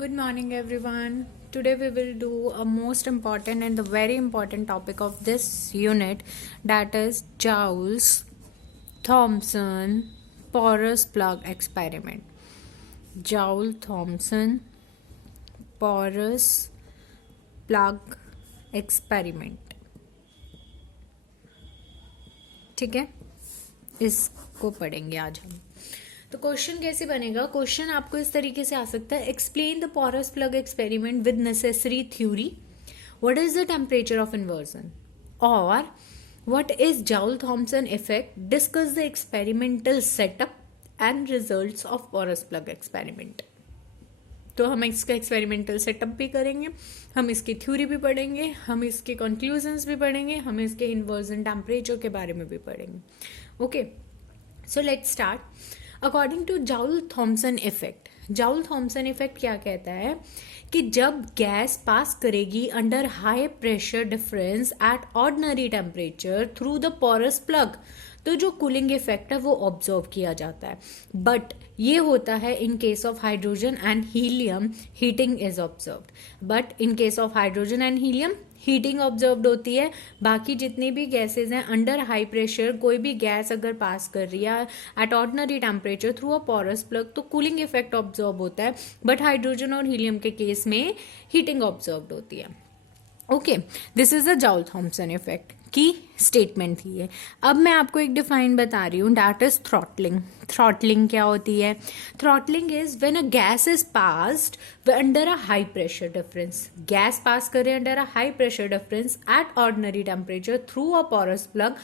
Good morning, everyone. Today we will do a most important and the very important topic of this unit, that is Joule Thomson porous plug experiment. Joule Thomson porous plug experiment. ठीक है, इसको पढ़ेंगे आज हम. तो question कैसे बनेगा? Question आपको इस तरीके से आ सकता है, explain the porous plug experiment with necessary theory, what is the temperature of inversion, और what is Joule Thomson effect, discuss the experimental setup and results of porous plug experiment. तो हम इसका एक्सपेरिमेंटल सेटअप भी करेंगे, हम इसकी theory भी पढ़ेंगे, हम इसके कंक्लूजन्स भी पढ़ेंगे, हम इसके इन्वर्जन टेम्परेचर के बारे में भी पढ़ेंगे. Okay, so let's start. According to Joule Thomson effect, Joule Thomson effect क्या कहता है कि जब गैस पास करेगी under high pressure difference at ordinary temperature through the porous plug, तो जो कूलिंग इफेक्ट है वो ऑब्जर्व किया जाता है. बट ये होता है इन case of hydrogen and helium, heating is observed. But in case of hydrogen and helium heating observed होती है. बाकी जितनी भी गैसेज हैं अंडर हाई प्रेशर, कोई भी गैस अगर पास कर रही है at ordinary temperature through a porous plug, तो कूलिंग इफेक्ट ऑब्जर्व होता है. बट हाइड्रोजन और हीलियम के केस में हीटिंग ऑब्जर्व्ड होती है. Okay, this is the Joule Thomson effect की स्टेटमेंट थी ये. अब मैं आपको एक डिफाइन बता रही हूँ, दैट इज थ्रॉटलिंग. थ्रॉटलिंग क्या होती है? Throttling is when a gas is passed under a high pressure difference. Gas pass करे under a high pressure difference at ordinary temperature through a porous plug,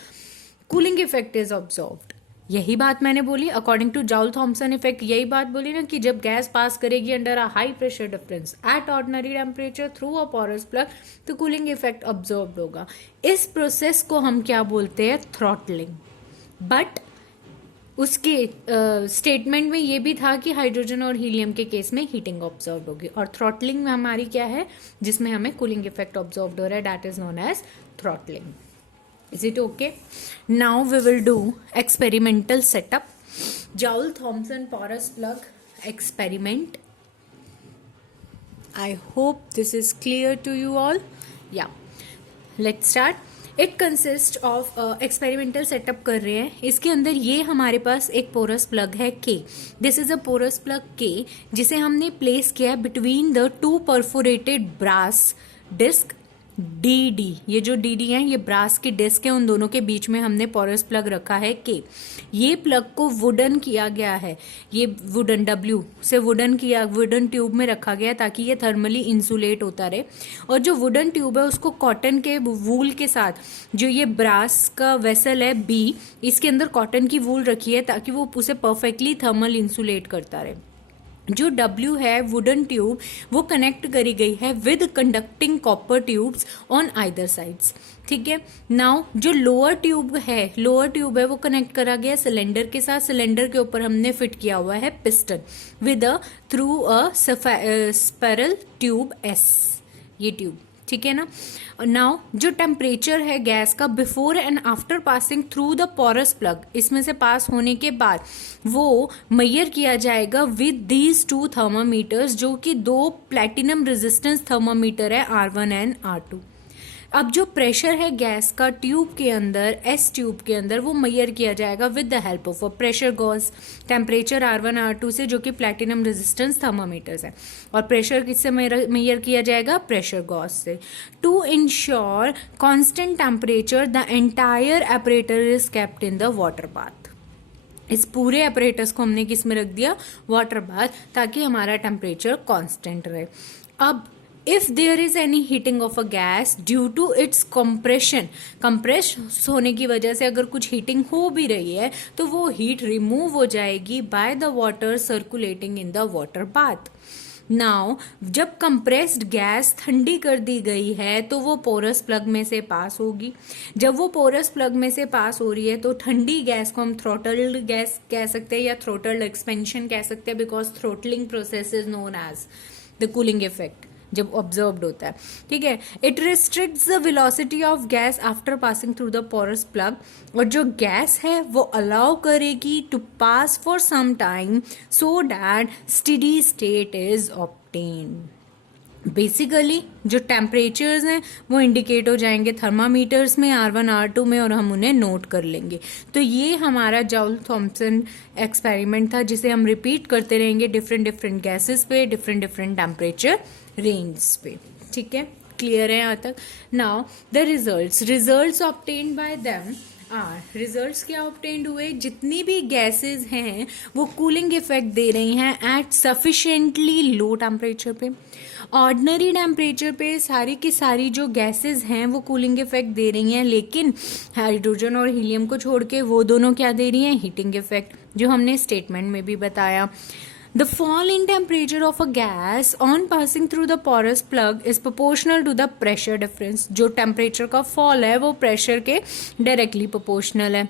cooling effect is observed. यही बात मैंने बोली, according to Joule Thomson effect यही बात बोली ना कि जब गैस पास करेगी under a high pressure difference at ordinary temperature through a porous plug, तो कूलिंग इफेक्ट ऑब्जर्व्ड होगा. इस प्रोसेस को हम क्या बोलते हैं? थ्रॉटलिंग. बट उसके स्टेटमेंट में ये भी था कि हाइड्रोजन और हीलियम के केस में हीटिंग ऑब्जर्व होगी, और थ्रॉटलिंग में हमारी क्या है जिसमें हमें कूलिंग इफेक्ट ऑब्जर्व हो रहा है, that is known as throttling. Is it okay? Now we will do experimental setup. Joule-Thomson porous plug experiment. I hope this is clear to you all. Yeah. Let's start. It consists of experimental setup कर रहे हैं. इसके अंदर ये हमारे पास एक porous plug है K. This is a porous plug K जिसे हमने प्लेस किया है between the two perforated brass disc DD. ये जो DD है ये ब्रास की डिस्क है, उन दोनों के बीच में हमने पोरस प्लग रखा है K. ये प्लग को वुडन किया गया है, ये वुडन W से वुडन ट्यूब में रखा गया ताकि ये थर्मली इंसुलेट होता रहे. और जो वुडन ट्यूब है उसको कॉटन के वूल के साथ, जो ये ब्रास का वेसल है B, इसके अंदर कॉटन की वूल रखी है ताकि वो उसे परफेक्टली थर्मल इंसुलेट करता रहे. जो W है वुडन ट्यूब, वो कनेक्ट करी गई है with conducting copper tubes on either sides. ठीक है. नाउ जो लोअर ट्यूब है वो कनेक्ट करा गया सिलेंडर के साथ. सिलेंडर के ऊपर हमने फिट किया हुआ है piston with through a spiral tube S, ये ट्यूब. ठीक है ना. नाउ जो टेम्परेचर है गैस का before and after passing through the porous plug, इसमें से पास होने के बाद वो मेजर किया जाएगा विद दीज टू थर्मामीटर्स, जो कि दो प्लेटिनम रेजिस्टेंस थर्मामीटर है R1 एंड R2. अब जो प्रेशर है गैस का ट्यूब के अंदर, S ट्यूब के अंदर, वो मेजर किया जाएगा with the help of a pressure gauge. Temperature R1 R2 से, जो कि प्लेटिनम रेजिस्टेंस थर्मामीटर्स है. और प्रेशर किससे मेजर किया जाएगा? प्रेशर गॉज से. To ensure constant temperature the entire apparatus is kept in the water bath. इस पूरे अपरेटस को हमने किस में रख दिया? वाटर बाथ, ताकि हमारा टेम्परेचर कांस्टेंट रहे. अब if there is any heating of a gas due to its compression, compress होने की वजह से अगर कुछ हीटिंग हो भी रही है तो वो हीट रिमूव हो जाएगी by the water circulating in the water bath. Now जब कंप्रेस्ड गैस ठंडी कर दी गई है तो वो पोरस प्लग में से पास होगी. जब वो पोरस प्लग में से पास हो रही है तो ठंडी गैस को हम थ्रोटल्ड गैस कह सकते हैं या थ्रोटल्ड एक्सपेंशन कह सकते हैं, because throttling process is known as the cooling effect. जब ऑब्जर्व्ड होता है, ठीक है। It restricts the velocity of gas after passing through the porous plug, और जो गैस है वो अलाउ करेगी to pass for some time so that steady state is obtained. Basically जो टेम्परेचर्स हैं वो इंडिकेट हो जाएंगे थर्मामीटर्स में, R1 R2 में, और हम उन्हें नोट कर लेंगे। तो ये हमारा जॉउल थॉम्सन एक्सपेरिमेंट था, जिसे हम रिपीट करते रहेंगे डिफरेंट डिफरेंट गैसेस पे, डिफरेंट डिफरेंट टेम्परेचर रेंज पे, ठीक है। क्लियर है यहाँ तक? Now the results obtained by them are, results क्या ऑब्टेन्ड हुए, जितनी भी गैसेस हैं वो कूलिंग इफेक्ट दे रही हैं एट सफिशिएंटली लो टेम्परेचर पे। ऑर्डिनरी टेम्परेचर पे सारी की सारी जो गैसेस हैं वो कूलिंग इफेक्ट दे रही हैं, लेकिन हाइड्रोजन और हीलियम को छोड़ के वो दोनों क्या दे रही हैं, हीटिंग इफेक्ट, जो हमने स्टेटमेंट में भी बताया। The fall in temperature of a gas on passing through the porous plug is proportional to the pressure difference। जो टेम्परेचर का फॉल है वो प्रेशर के डायरेक्टली प्रोपोर्शनल है।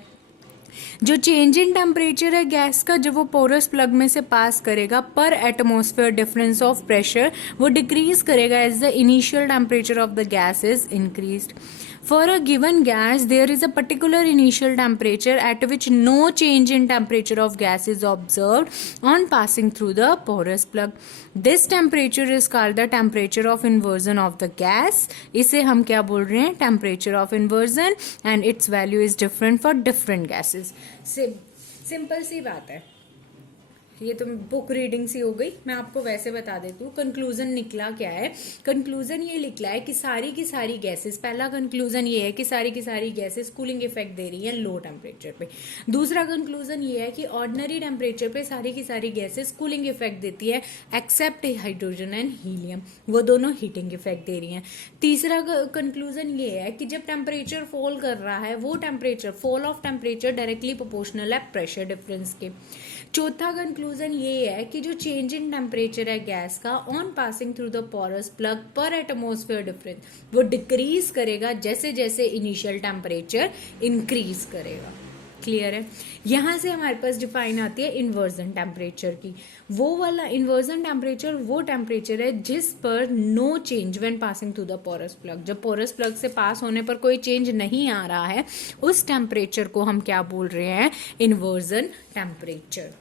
जो चेंज इन टेम्परेचर है गैस का, जब वो पोरस प्लग में से पास करेगा पर एटमॉस्फेयर डिफरेंस ऑफ प्रेशर वो डिक्रीज करेगा as the initial temperature of the gas is increased. For a given gas, there is a particular initial temperature at which no change in temperature of gas is observed on passing through the porous plug. This temperature is called the temperature of inversion of the gas. इसे हम क्या बोल रहे हैं, temperature of inversion, and its value is different for different gases. Simple सी बात है, ये तो बुक रीडिंग सी हो गई, मैं आपको वैसे बता देती हूँ। कंक्लूजन निकला क्या है, कंक्लूजन ये निकला है कि सारी की सारी गैसेस, पहला कंक्लूजन ये है कि सारी की सारी गैसेस कूलिंग इफेक्ट दे रही हैं लो टेम्परेचर पे। दूसरा कंक्लूजन ये है कि ऑर्डिनरी टेम्परेचर पे सारी की सारी गैसेस कूलिंग इफेक्ट देती है एक्सेप्ट हाइड्रोजन एंड हीलियम, वो दोनों हीटिंग इफेक्ट दे रही हैं। तीसरा कंक्लूजन ये है कि जब टेम्परेचर फॉल कर रहा है वो temperature, fall of temperature directly proportional है प्रेशर डिफरेंस के। चौथा कंक्लूजन ये है कि जो चेंज इन टेम्परेचर है गैस का on passing through the porous plug पर एटमॉस्फेयर डिफरेंस वो डिक्रीज करेगा जैसे जैसे इनिशियल टेम्परेचर इंक्रीज करेगा। क्लियर है? यहां से हमारे पास डिफाइन आती है इन्वर्जन टेम्परेचर की। वो वाला इन्वर्जन टेम्परेचर वो टेम्परेचर है जिस पर no change when passing through the porous plug, जब पोरस प्लग से पास होने पर कोई चेंज नहीं आ रहा है, उस टेम्परेचर को हम क्या बोल रहे हैं, inversion temperature.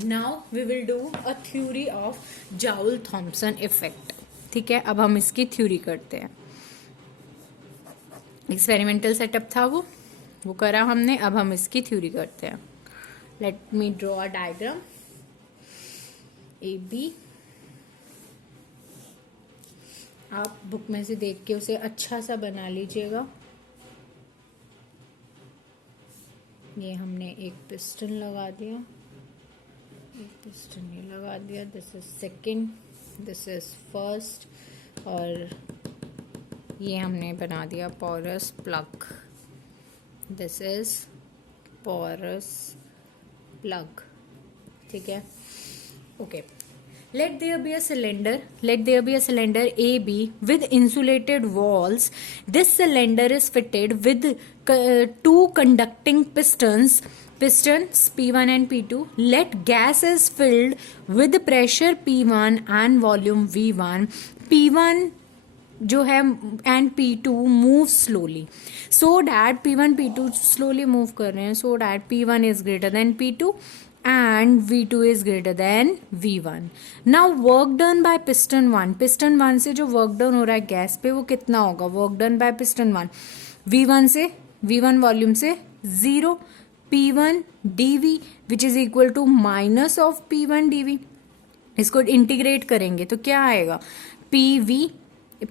Now we will do a theory of Joule-Thomson effect। ठीक है, अब हम इसकी थ्योरी करते हैं। एक्सपेरिमेंटल सेटअप था वो करा हमने, अब हम इसकी थ्योरी करते हैं। Let me draw a diagram AB। आप बुक में से देख के उसे अच्छा सा बना लीजिएगा। ये हमने एक पिस्टन लगा दिया, एक पिस्टन ये लगा दिया, this is second, this is first, और ये हमने बना दिया porous plug, this is porous plug. ठीक है, okay. Let there be a cylinder AB with insulated walls. This cylinder is fitted with two conducting pistons P1 and P2. Let gas is filled with pressure P1 and volume V1. P1 जो है and P2 move slowly so that P1 P2 slowly move कर रहे हैं so that P1 is greater than P2 and V2 is greater than V1. Now work done by piston 1. piston 1 से जो work done हो रहा है gas पे वो कितना होगा? work done by piston 1 V1 से, V1 वॉल्यूम से 0, P1 dV which is equal to minus of P1 dV। इसको इंटीग्रेट करेंगे तो क्या आएगा? PV,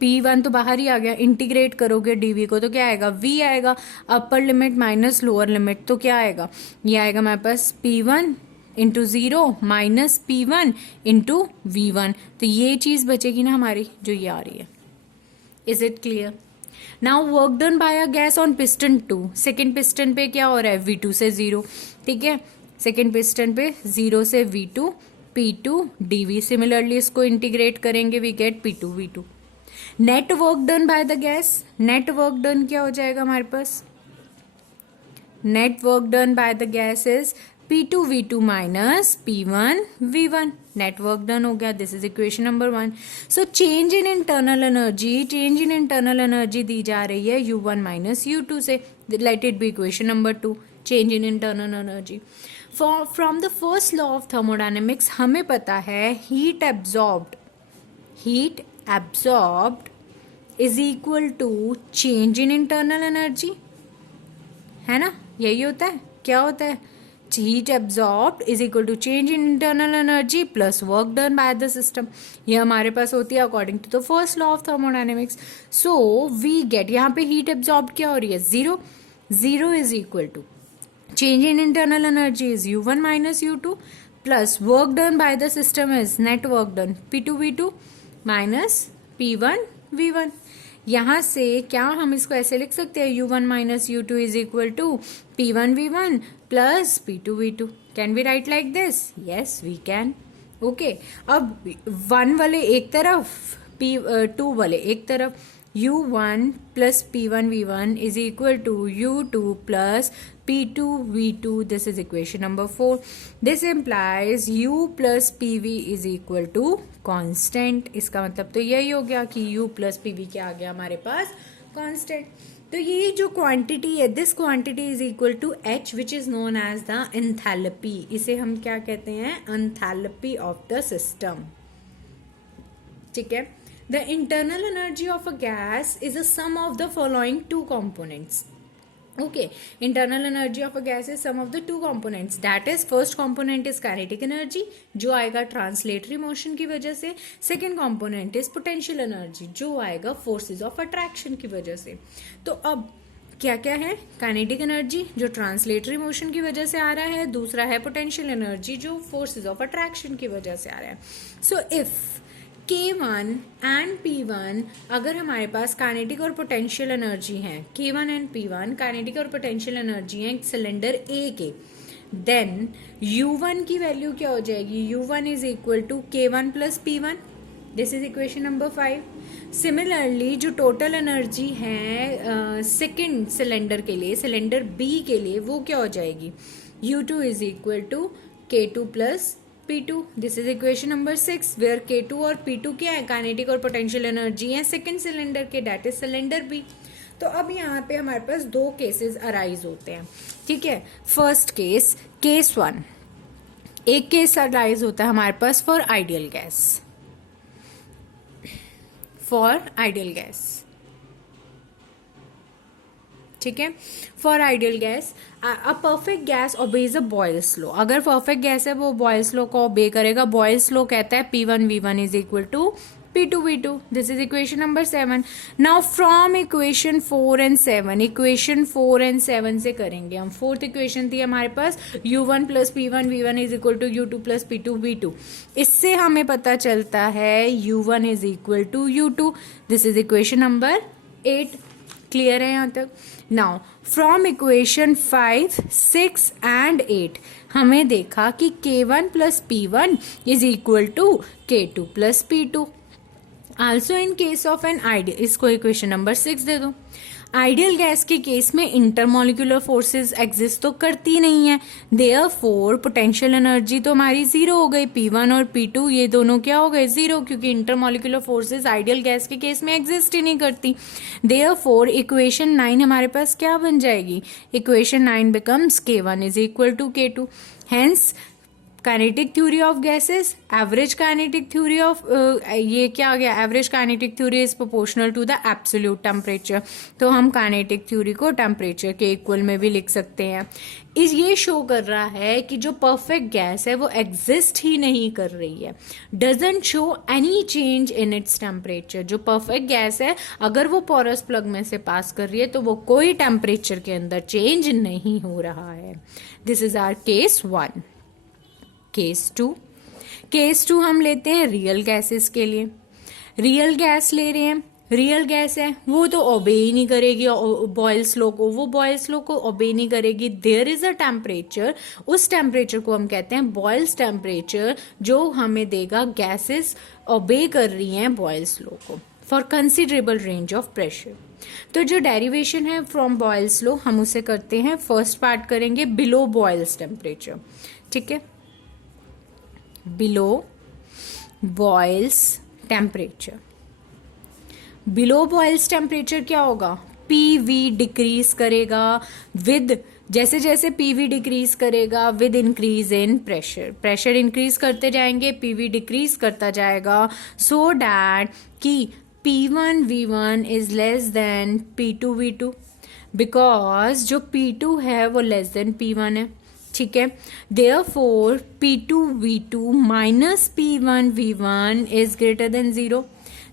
P1 तो बाहर ही आ गया, इंटीग्रेट करोगे dV को तो क्या आएगा? V आएगा। Upper limit minus lower limit तो क्या आएगा? ये आएगा हमारे पास P1 into 0 minus P1 into V1। तो ये चीज बचेगी ना हमारी, जो ये आ रही है। Is it clear? Now work done bye a gas on piston 2। Second piston पे क्या हो रहा है? V2 से 0। ठीक है, सेकेंड पिस्टन पे 0 से V2 P2 dV। सिमिलरली इसको इंटीग्रेट करेंगे, we get P2 V2। Net work done by the gas, net work done क्या हो जाएगा हमारे पास? Net work done by the gas is P2V2 minus P1V1, net work done हो गया. This is equation number 1. So change in internal energy दी जा रही है U1 माइनस U2 से. Let it be equation number 2, change in internal energy. From the first law of thermodynamics हमें पता है heat absorbed is equal to change in internal energy, है ना. यही होता है. क्या होता है? Heat absorbed is equal to change in internal energy plus work done by the system. ये हमारे पास होती है according to the first law of thermodynamics. So we get, यहाँ पे हीट एब्जॉर्ब्ड क्या हो रही है? 0 is equal to change in internal energy is U1 minus U2 plus work done by the system is net work done P2V2 minus P1V1. यहाँ से क्या हम इसको ऐसे लिख सकते हैं? U1 minus U2 is equal to P1V1 plus P2V2. Can we write like this? Yes, we can. Okay. अब 1 वाले एक तरफ, P2 वाले एक तरफ. U1 plus P1V1 is equal to U2 plus P2V2. This is equation number 4. This implies U plus PV is equal to constant. इसका मतलब तो यही हो गया कि U plus PV क्या आ गया हमारे पास? Constant. तो ये जो क्वांटिटी है, this quantity is equal to H which is known as the enthalpy. इसे हम क्या कहते हैं? Enthalpy of the system. ठीक है. The internal energy of a gas is a sum of the following two components. Okay, internal energy of a gas is sum of the two components. That is, first component is kinetic energy, जो आएगा translatory motion की वजह से. Second component is potential energy, जो आएगा forces of attraction की वजह से. तो अब क्या क्या है? काइनेटिक एनर्जी जो ट्रांसलेटरी मोशन की वजह से आ रहा है, दूसरा है पोटेंशियल एनर्जी जो फोर्सेज ऑफ अट्रैक्शन की वजह से आ रहा है. So if K1 and P1 अगर हमारे पास काइनेटिक और पोटेंशियल एनर्जी है, K1 एंड P1 काइनेटिक और पोटेंशियल एनर्जी है सिलेंडर A के, देन U1 की वैल्यू क्या हो जाएगी? U1 is equal to K1 plus P1. This is equation number 5. Similarly जो टोटल एनर्जी है सेकेंड सिलेंडर के लिए, सिलेंडर B के लिए, वो क्या हो जाएगी? U2 is equal to K2 plus P2. This is equation number 6 where K2 और P2 क्या है? काइनेटिक और पोटेंशियल एनर्जी है सेकेंड सिलेंडर के, डेट इज सिलेंडर B. तो अब यहाँ पे हमारे पास दो केसेस अराइज होते हैं. ठीक है. फर्स्ट केस, केस 1, एक केस अराइज होता है हमारे पास फॉर आइडियल गैस. ठीक है. For ideal gas a perfect gas obeys a Boyle's law. अगर परफेक्ट गैस है वो बॉयल्स लॉ को ओबे करेगा. बॉयल्स लॉ कहता है P1V1 is equal to P2V2. This is equation number 7. Now from equation 4 and 7, equation 4 and 7 से करेंगे हम. फोर्थ इक्वेशन थी हमारे पास U1 plus P1V1 is equal to U2 plus P2V2. इससे हमें पता चलता है U1 is equal to U2. This is equation number 8. Clear है यहाँ तक? नाउ फ्रॉम इक्वेशन 5, 6 एंड 8 हमें देखा कि K1 plus P1 is equal to K2 plus P2. Also in case of an ideal, इसको इक्वेशन नंबर 6 दे दो. Ideal gas के केस में इंटरमोलिकुलर फोर्सेस एग्जिस्ट तो करती नहीं है, देयरफॉर पोटेंशियल एनर्जी तो हमारी 0 हो गई. P1 और P2 ये दोनों क्या हो गए? 0, क्योंकि इंटरमोलिकुलर फोर्सेस आइडियल गैस के केस में एग्जिस्ट ही नहीं करती. देयरफॉर इक्वेशन 9 हमारे पास क्या बन जाएगी? Equation 9 becomes K1 is equal to K2. Hence kinetic theory of gases, average kinetic theory of ये क्या आ गया? Average kinetic theory is proportional to the absolute temperature. तो हम काइनेटिक थ्योरी को टेम्परेचर के इक्वल में भी लिख सकते हैं. ये शो कर रहा है कि जो परफेक्ट गैस है वो एग्जिस्ट ही नहीं कर रही है, doesn't show any change in its temperature. जो परफेक्ट गैस है अगर वो पोरस प्लग में से पास कर रही है तो वो कोई टेम्परेचर के अंदर चेंज नहीं हो रहा है. This is our case 1. Case 2 हम लेते हैं रियल गैसेस के लिए. रियल गैस ले रहे हैं, रियल गैस है वो तो ओबे ही नहीं करेगी बॉयल्स लॉ को, वो बॉयल्स लॉ को ओबे नहीं करेगी. देयर इज अ टेम्परेचर, उस टेम्परेचर को हम कहते हैं बॉयल्स टेम्परेचर, जो हमें देगा गैसेस ओबे कर रही हैं बॉयल्स लॉ को. For considerable range of pressure. तो जो डेरिवेशन है फ्रॉम बॉयल्स लॉ हम उसे करते हैं। फर्स्ट पार्ट करेंगे बिलो बॉयल्स टेम्परेचर, ठीक है, below boils temperature. Below boils temperature क्या होगा, पीवी डिक्रीज करेगा विद, जैसे जैसे पीवी डिक्रीज करेगा with increase in pressure, pressure increase करते जाएंगे, पीवी डिक्रीज करता जाएगा, सो डैट कि P1 V1 is less then P2 V2, because जो P2 है वो लेस देन P1 है, ठीक है। Therefore P2 V2 minus P1 V1 is greater than 0।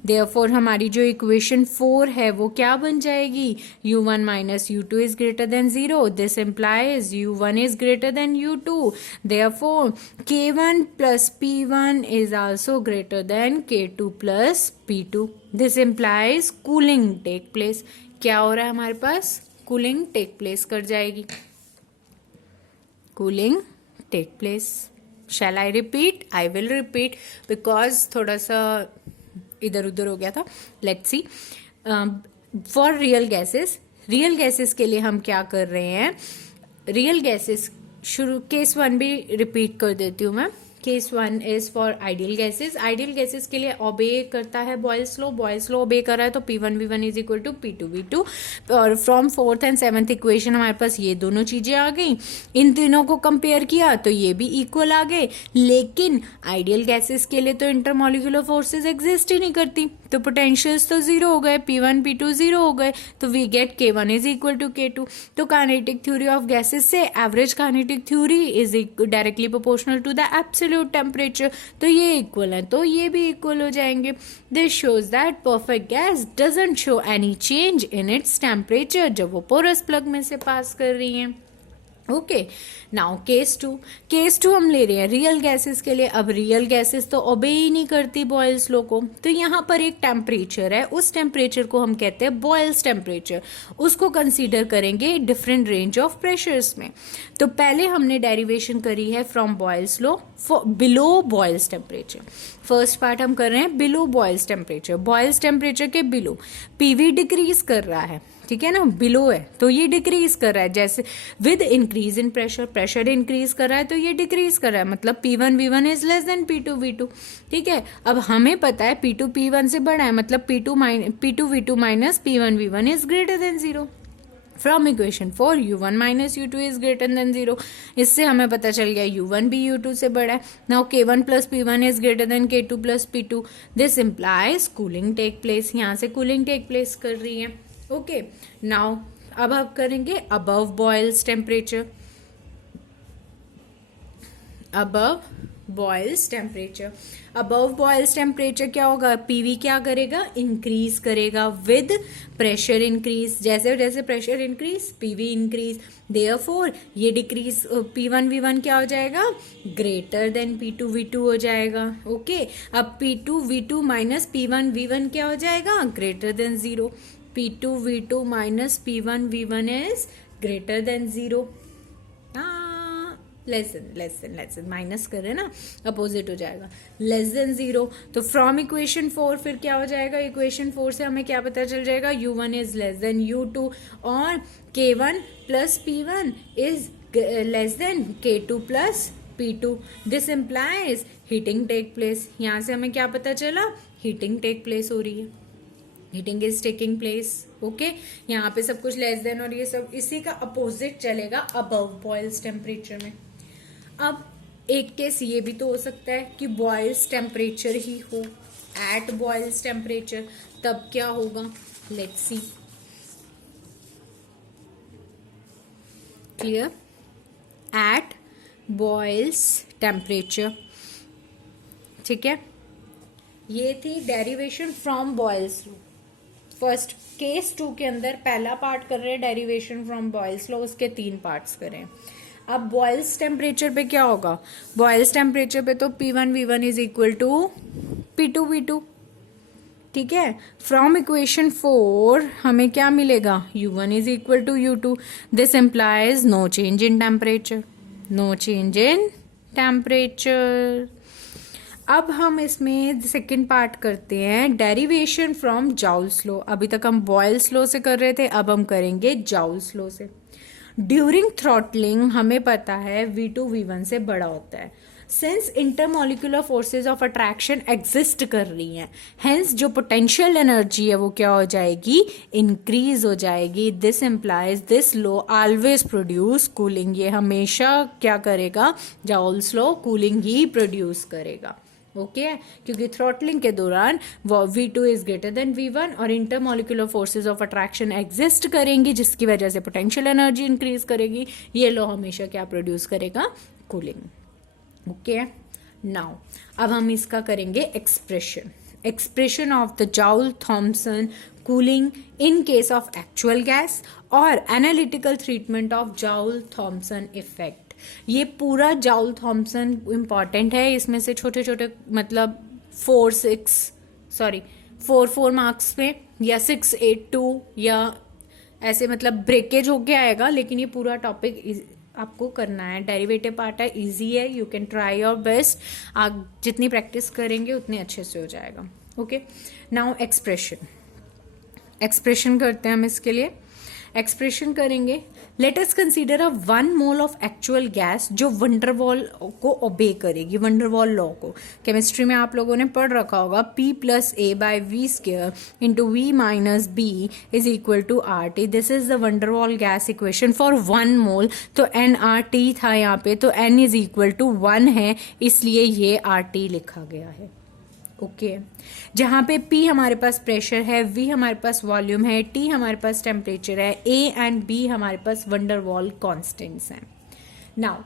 Therefore हमारी जो इक्वेशन 4 है वो क्या बन जाएगी, U1 minus U2 is greater than 0। This implies U1 is greater than U2। Therefore K1 plus P1 is also greater than K2 plus P2। This implies cooling take place. क्या हो रहा है हमारे पास, कूलिंग टेक प्लेस कर जाएगी, cooling take place. Shall I repeat, I will repeat because थोड़ा सा इधर उधर हो गया था। Let's see, for real gases, real gases के लिए हम क्या कर रहे हैं, रियल गैसेस शुरू केस 1 भी रिपीट कर देती हूँ मैं। Case 1 is for ideal gases. Ideal gases के लिए ओबे करता है बॉयल्स लॉ, बॉयल्स लॉ ओबे कर रहा है तो P1 V1 is equal to P2 V2। और from 4th and 7th equation हमारे पास ये दोनों चीजें आ गई, इन तीनों को कंपेयर किया तो ये भी इक्वल आ गए। लेकिन आइडियल गैसेस के लिए तो इंटरमॉलिक्यूलर फोर्सेज एग्जिस्ट ही नहीं करती, तो पोटेंशियल्स तो जीरो हो गए, P1 P2 जीरो हो गए, तो we get K1 is equal to K2। तो काइनेटिक थ्योरी ऑफ गैसेस से average kinetic theory is directly proportional to the absolute temperature, तो ये इक्वल है तो ये भी इक्वल हो जाएंगे। This shows that perfect gas doesn't show any change in its temperature जब वो पोरस प्लग में से पास कर रही हैं। Okay, now case 2। केस 2 हम ले रहे हैं रियल गैसेस के लिए। अब रियल गैसेस तो ओबे ही नहीं करती बॉयल्स लॉ को, तो यहाँ पर एक टेम्परेचर है, उस टेम्परेचर को हम कहते हैं बॉयल्स टेम्परेचर। उसको कंसीडर करेंगे डिफरेंट रेंज ऑफ प्रेशर्स में। तो पहले हमने डेरिवेशन करी है from Boyle's law below boils temperature. First part हम कर रहे हैं below boils temperature. Boils temperature के बिलो पीवी डिक्रीज कर रहा है, ठीक है ना, बिलो है तो ये डिक्रीज कर रहा है, जैसे with increase in pressure, pressure increase कर रहा है तो ये डिक्रीज कर रहा है, मतलब P1 V1 is less then P2 V2, ठीक है। अब हमें पता है P2 P1 से बड़ा है, मतलब P2 V2 minus P1 V1 is greater than 0। From equation 4 U1 minus U2 is greater than 0। इससे हमें पता चल गया U1 भी U2 से बड़ा है। Now K1 plus P1 is greater than K2 plus P2। This implies cooling take place, यहाँ से कूलिंग टेक प्लेस कर रही है। ओके, नाउ अब आप करेंगे above boils temperature. Above boils temperature, above boils temperature क्या होगा, पीवी क्या करेगा, इंक्रीज करेगा विद प्रेशर इंक्रीज, जैसे जैसे pressure increase PV increase. Therefore ये डिक्रीज P1 V1 क्या हो जाएगा, ग्रेटर देन P2 V2 हो जाएगा। ओके, अब P2 V2 minus P1 V1 क्या हो जाएगा, greater than 0। P2 V2 minus P1 V1 is greater than 0। Less than minus करें ना, अपोजिट हो जाएगा, लेस देन 0। तो फ्रॉम इक्वेशन 4 फिर क्या हो जाएगा, इक्वेशन 4 से हमें क्या पता चल जाएगा, U1 is less then U2 और K1 plus P1 is less than K2 plus P2। This implies heating take place. यहाँ से हमें क्या पता चला, हीटिंग टेक प्लेस हो रही है, heating is taking place. Okay, यहाँ पे सब कुछ लेस देन और ये सब इसी का अपोजिट चलेगा अबव बॉयल्स टेम्परेचर में। अब एक केस ये भी तो हो सकता है कि बॉयल्स टेम्परेचर ही हो, एट बॉयल्स टेम्परेचर, तब क्या होगा, let's see. Clear, at Boyle's temperature, ठीक है। ये थी derivation from Boyle's law. First case 2 के अंदर पहला पार्ट कर रहे हैं डेरिवेशन फ्रॉम बॉयल्स लॉ, उसके 3 पार्ट्स करें। अब बॉयल्स टेम्परेचर पे क्या होगा, बॉयल्स टेम्परेचर पे तो P1 V1 is equal to P2 V2, ठीक है। फ्रॉम इक्वेशन 4 हमें क्या मिलेगा, U1 is equal to U2। This implies no change in temperature, no change in temperature. अब हम इसमें सेकंड पार्ट करते हैं, डेरिवेशन फ्रॉम जाउल्स लॉ। अभी तक हम बॉयल्स लॉ से कर रहे थे, अब हम करेंगे जाउल्स लॉ से। ड्यूरिंग थ्रॉटलिंग हमें पता है V2 V1 से बड़ा होता है। Since intermolecular forces of attraction exist कर रही हैं, हेंस जो पोटेंशियल एनर्जी है वो क्या हो जाएगी, इंक्रीज हो जाएगी। This implies this law always produce cooling. ये हमेशा क्या करेगा, जाउल्स लॉ कूलिंग ही प्रोड्यूस करेगा। ओके क्योंकि थ्रॉटलिंग के दौरान V2 is greater then V1 और intermolecular forces of attraction exist करेंगी, जिसकी वजह से पोटेंशियल एनर्जी इंक्रीज करेगी। ये लॉ हमेशा क्या प्रोड्यूस करेगा, कूलिंग। ओके नाउ अब हम इसका करेंगे expression of the Joule Thomson cooling in case of actual gas और analytical treatment of Joule Thomson effect. ये पूरा जाउल थॉम्सन इंपॉर्टेंट है, इसमें से छोटे छोटे मतलब 4 मार्क्स में या 6, 8, 2 या ऐसे मतलब ब्रेकेज होके आएगा, लेकिन ये पूरा टॉपिक आपको करना है। डेरिवेटिव पार्ट है, इजी है, you can try your best. आप जितनी प्रैक्टिस करेंगे उतने अच्छे से हो जाएगा। ओके नाउ एक्सप्रेशन करते हैं हम इसके लिए। एक्सप्रेशन करेंगे, let us consider a 1 mole of actual gas जो वंडरवॉल को ओबे करेगी, वंडरवॉल लॉ को। केमिस्ट्री में आप लोगों ने पढ़ रखा होगा, P+A/V² into V minus B is equal to RT। This is the van der Waals gas equation for 1 mole. तो NRT था यहाँ पे, तो N इज इक्वल टू 1 है, इसलिए ये RT लिखा गया है। ओके जहां पे P हमारे पास प्रेशर है, V हमारे पास वॉल्यूम है, T हमारे पास टेम्परेचर है, A एंड B हमारे पास वंडरवॉल कांस्टेंट्स हैं। Now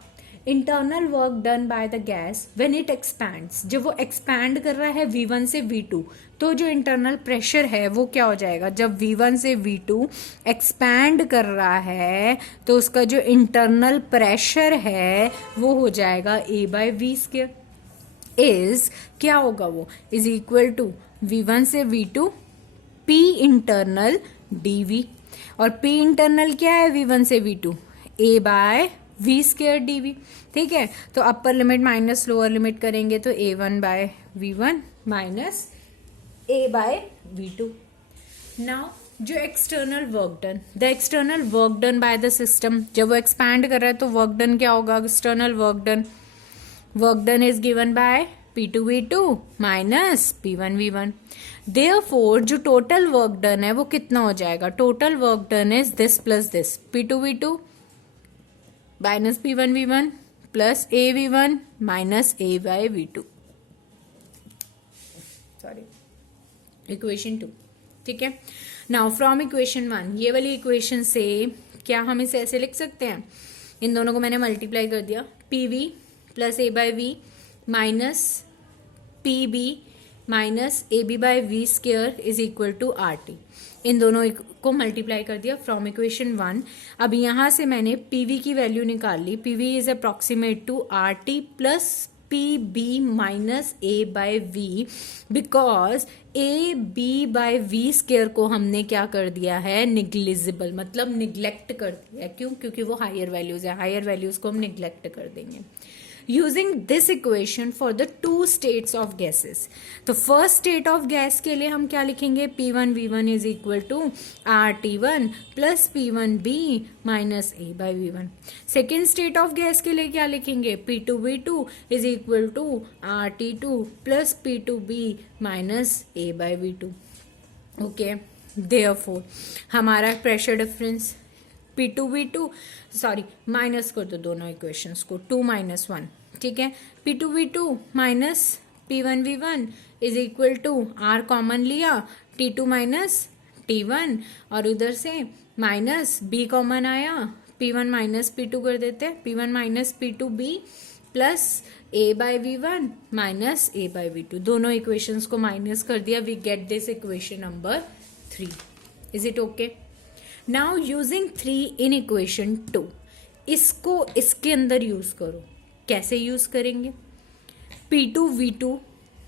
internal work done by the gas when it expands, जब वो एक्सपैंड कर रहा है V1 से V2, तो जो इंटरनल प्रेशर है वो क्या हो जाएगा, जब V1 से V2 एक्सपैंड कर रहा है तो उसका जो इंटरनल प्रेशर है वो हो जाएगा A/V²। इज क्या होगा, वो इज इक्वल टू V1 से V2 P इंटरनल dV, और P इंटरनल क्या है V1 से V2, A/V² dV। ठीक है, तो upper limit minus lower limit करेंगे तो A1/V1 माइनस A/V2। नाउ जो external work done by the system, जब वो एक्सपैंड कर रहा है तो वर्क डन क्या होगा, external work done is given by P2V2 minus P1V1। Therefore जो टोटल वर्क डन है वो कितना हो जाएगा, total work done is this plus this, P2V2 माइनस P1V1 plus AV1 minus A/V2। Sorry, equation 2। ठीक है, नाउ फ्रॉम इक्वेशन 1, ये वाली इक्वेशन से क्या हम इसे ऐसे लिख सकते हैं, इन दोनों को मैंने मल्टीप्लाई कर दिया, PV plus A/V minus PB minus AB/V² is equal to RT। इन दोनों को मल्टीप्लाई कर दिया फ्रॉम इक्वेशन 1। अब यहां से मैंने PV की वैल्यू निकाल ली, PV is approximate to RT plus PB minus A/V, because AB/V² को हमने क्या कर दिया है, निग्लिजिबल, मतलब निग्लेक्ट कर दिया। क्यों, क्योंकि वो हायर वैल्यूज है, हायर वैल्यूज को हम निग्लेक्ट कर देंगे। Using this equation for the 2 states of gases, तो फर्स्ट स्टेट ऑफ गैस के लिए हम क्या लिखेंगे, P1V1 is equal to RT1 plus P1B minus A/V1। Second state of gas के लिए क्या लिखेंगे, P2V2 is equal to RT2 plus P2B minus A/V2। Okay, therefore हमारा pressure difference P2V2, sorry minus कर दो दोनों इक्वेशंस को, 2 माइनस 1। ठीक है, P2V2 माइनस P1V1 is equal to R common लिया, T2 माइनस T1, और उधर से माइनस B कॉमन आया, P1 माइनस P2 कर देते हैं, P1 minus P2B plus A/V1 minus A/V2। दोनों इक्वेशंस को माइनस कर दिया, we get this equation number 3। Is it okay? Now using 3 in equation 2, इसको इसके अंदर यूज करो। कैसे यूज करेंगे, P2V2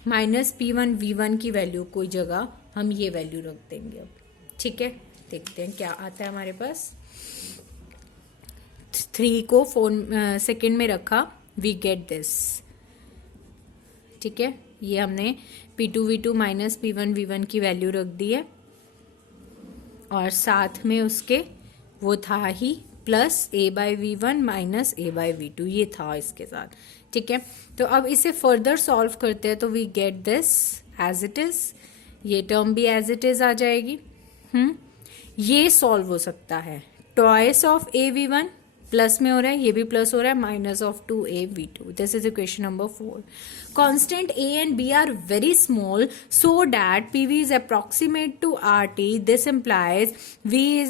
माइनस P1V1 की वैल्यू कोई जगह हम ये वैल्यू रख देंगे अब। ठीक है, देखते हैं क्या आता है हमारे पास। 3 को 4 सेकेंड में रखा, वी गेट दिस ठीक है, ये हमने P2V2 माइनस P1V1 की वैल्यू रख दी है और साथ में उसके वो था ही प्लस A/V1 माइनस A/V2, ये था इसके साथ। ठीक है, तो अब इसे फर्दर सॉल्व करते हैं तो we get this as it is, ये टर्म भी एज इट इज आ जाएगी। ये सॉल्व हो सकता है, ट्वाइस ऑफ AV1 प्लस में हो रहा है, ये भी प्लस हो रहा है, minus of 2AV2। This is equation number 4। Constant A and B are very small so that PV is approximate to RT. This implies V is